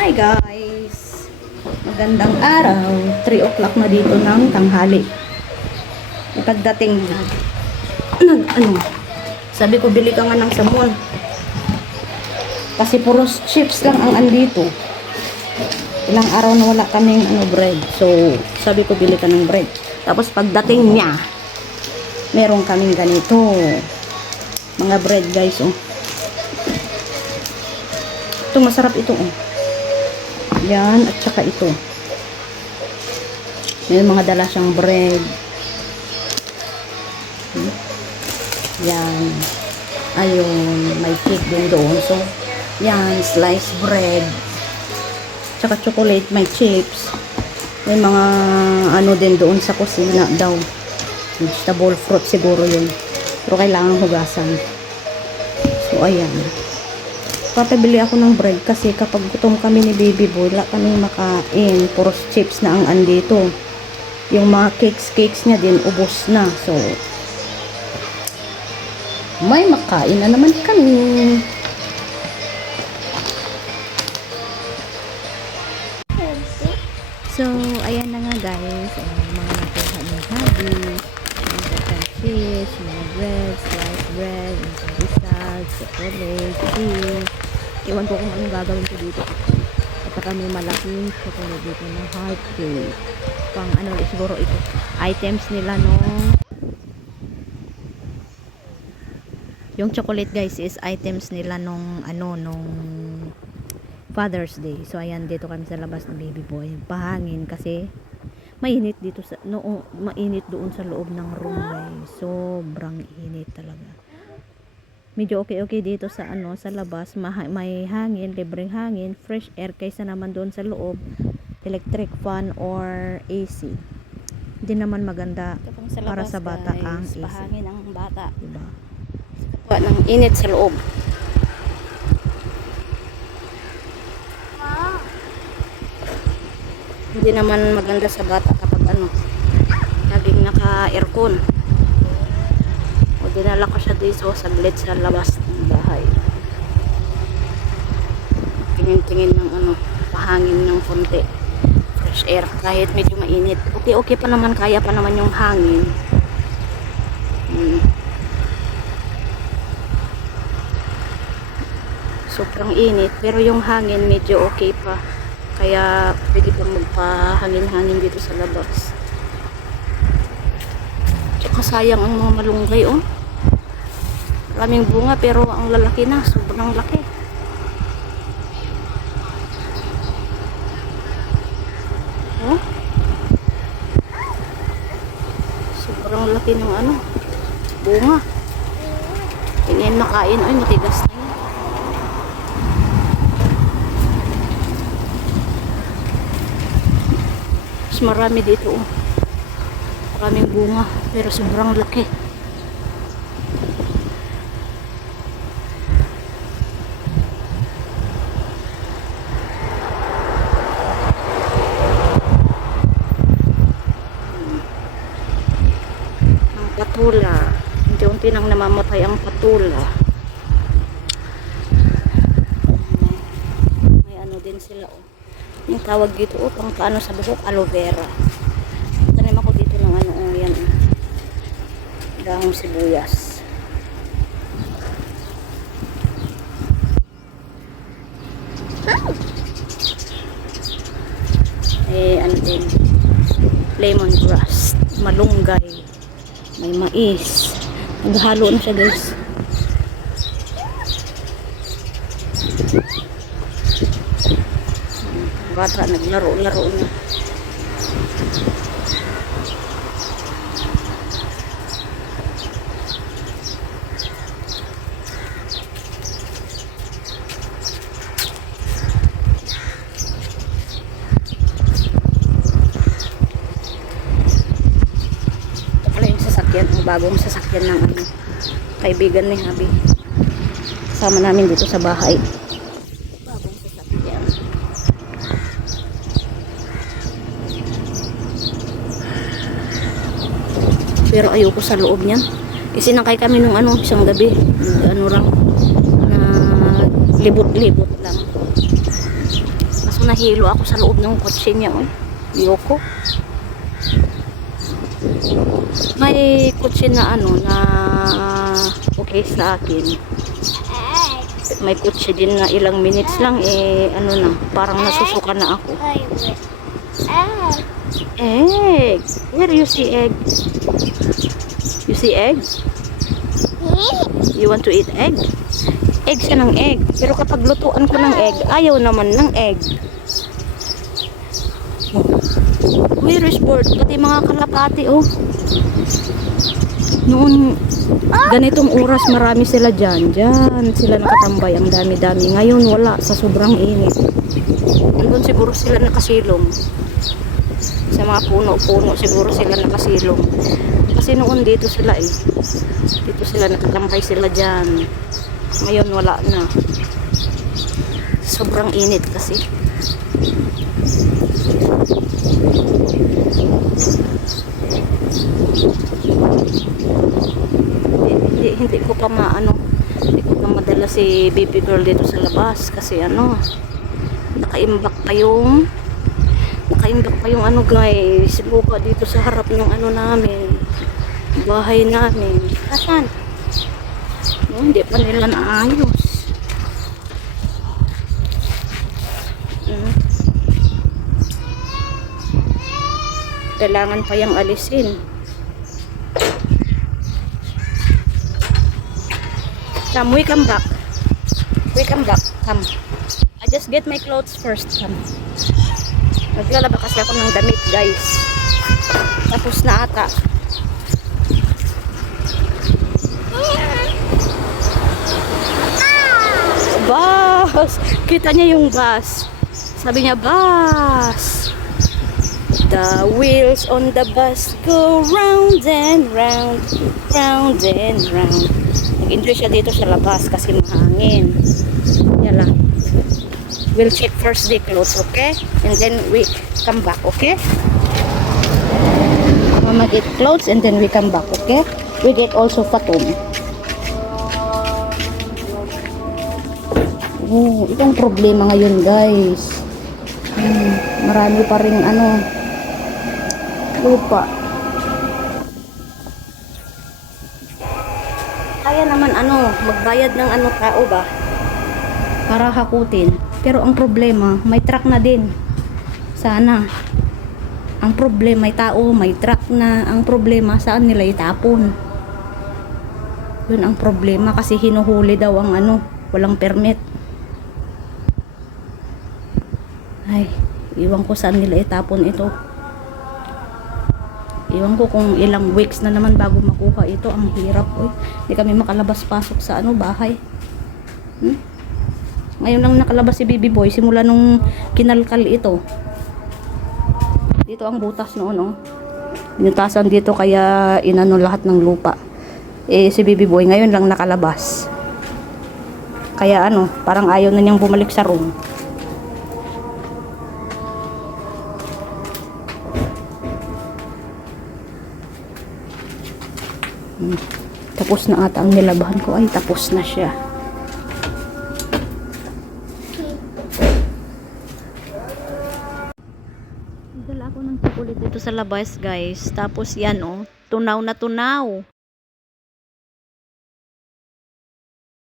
Hi guys! Magandang araw. 3 o'clock na dito ng tanghali. Pagdating sabi ko bili ka nga ng samon. Kasi puros chips lang ang andito. Ilang araw na wala kaming bread. So, sabi ko bili ka ng bread. Tapos pagdating niya, meron kaming ganito. Mga bread guys, oh. Ito, masarap ito, oh. Yan, at saka ito. May mga dala siyang bread. Yan. Ayun, may cake din doon. So, yan, sliced bread. Tsaka chocolate, may chips. May mga ano din doon sa kusina daw. Vegetable fruit siguro yun. Pero kailangan hugasan. So, ayan. Papabili ako ng bread kasi kapag gutom kami ni baby boy, wala kaming makain. Puros chips na ang andito. Yung mga cakes niya din, ubos na. So, may makain na naman kami. So, ayan na nga guys. Mga nakuha ni Habi. Mga cheese, mga bread, sliced bread, mga bisag, chocolate, cheese. Iwan ko kung anong gagawin ko dito. At saka may malaking chocolate dito na heart cake. Pang ano, siguro ito. Items nila nung yung chocolate guys is items nila nung nung Father's Day. So ayan, dito kami sa labas ng baby boy. Pahangin kasi mainit dito sa mainit doon sa loob ng room guys. Sobrang init talaga. Medyo okay dito sa sa labas, may hangin, libreng hangin, fresh air kaysa naman doon sa loob, electric fan or AC. Hindi naman maganda para sa bata guys, ang AC. Pahangin ang bata, diba? Ng init sa loob. Hindi naman maganda sa bata kapag laging naka-aircon. O dinala ko siya dito saglit sa labas ng bahay. Tingin-tingin ng pahangin ng konti. Fresh air kahit medyo mainit. Okay pa naman, kaya pa naman yung hangin. Sobrang init pero yung hangin medyo okay pa. Kaya pwede pa magpahangin-hangin dito sa labas. Tsaka sayang ang mga malunggay, oh. Maraming bunga pero ang lalaki na, sobrang laki. Oh. Sobrang laki ng bunga. Tingin makain, ay matigas na. Marami dito, oh. Maraming bunga pero sobrang laki. Ang patula, unti-unti nang namamatay ang patula. May din sila, oh. Yung tawag dito, pang paano sa buhok, aloe vera. Tanim ako dito ng yan. Dahong sibuyas. Din lemongrass, malunggay, may mais. Naghalo na siya guys. Bata naglaro-laro na. Ito pala yung sasakyan, ang bagong sasakyan ng kaibigan ni Habi. Kasama namin dito sa bahay. Pero ayoko sa loob niyan. Isinangkay kami nung isang gabi. Lang na libot-libot lang. nahilo ako sa loob ng kotse niya. Oh. Yoko. May kotse na ano na okay sa akin. May kotse din na ilang minutes lang ano na, parang nasusuka na ako. Egg. Where you see egg? You see egg? You want to eat egg? Egg siya ng egg. Pero kapag lutuan ko ng egg, ayaw naman ng egg. Where is bird? Pati mga kalapati, oh. Noon, ganitong oras marami sila dyan. Dyan sila nakatambay. Ang dami-dami. Ngayon wala. Sa sobrang init. Andun siguro sila nakasilong. Sa mga puno-puno siguro sila nakasilong. Kasi noon dito sila dito sila nakatambay sila dyan. Ngayon wala na. Sobrang init kasi. Hindi ko pa hindi ko pa madala si baby girl dito sa labas kasi nakaimbak pa yung guys, lupa dito sa harap ng namin, bahay namin. Asan? Hindi pa nila naayos. Kailangan pa yung alisin. Come, we come back. We come back. Come. I just get my clothes first. Come. Naglalaba kasi ako ng damit, guys. Tapos na ata. Bus! Kita niya yung bus. Sabi niya, bus! The wheels on the bus go round and round, round and round. Nag-enjoy siya dito sa labas kasi mahangin. Yala. We'll check first the clothes, okay? And then we come back, okay? Mama get clothes and then we come back, okay? We get also Fatum. Oh, itong problema ngayon, guys. Marami pa ring lupa. Kaya naman magbayad ng tao ba para hakutin. Pero ang problema, may truck na din. Sana. Ang problema, may tao, may truck na. Ang problema, saan nila itapon? Yun ang problema kasi hinuhuli daw ang walang permit. Ay, iwan ko saan nila itapon ito. Iwan ko kung ilang weeks na naman bago makuha ito. Ang hirap, oy. Hindi kami makalabas-pasok sa bahay. Ngayon lang nakalabas si baby boy simula nung kinalkal ito. Dito ang butas noon, oh. Binutasan dito kaya lahat ng lupa. Si baby boy ngayon lang nakalabas. Kaya parang ayaw na niyang bumalik sa room. Tapos na ata ang nilabahan ko. Ay, tapos na siya. Dala ako ng chocolate dito sa labas, guys. Tapos yan, tunaw na tunaw.